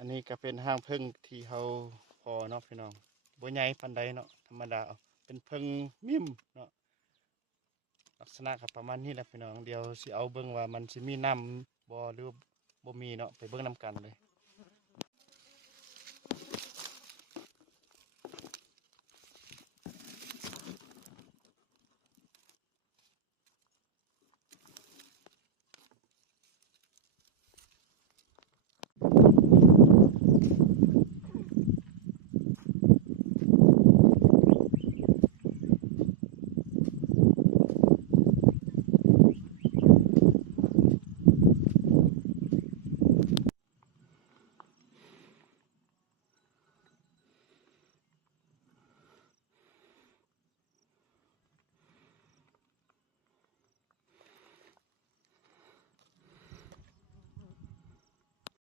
อันนี้ก็เป็นห้างผึ้งที่เฮาพอเนาะพี่น้องบ่ใหญ่ปานใดเนาะธรรมดาเป็นผึ้งมิ่มเนาะลักษณะก็ประมาณนี้แหละพี่น้องเดี๋ยวสิเอาเบิ่งว่ามันสิมีน้ำบ่หรือบ่มีเนาะไปเบิ่งนํกันเลย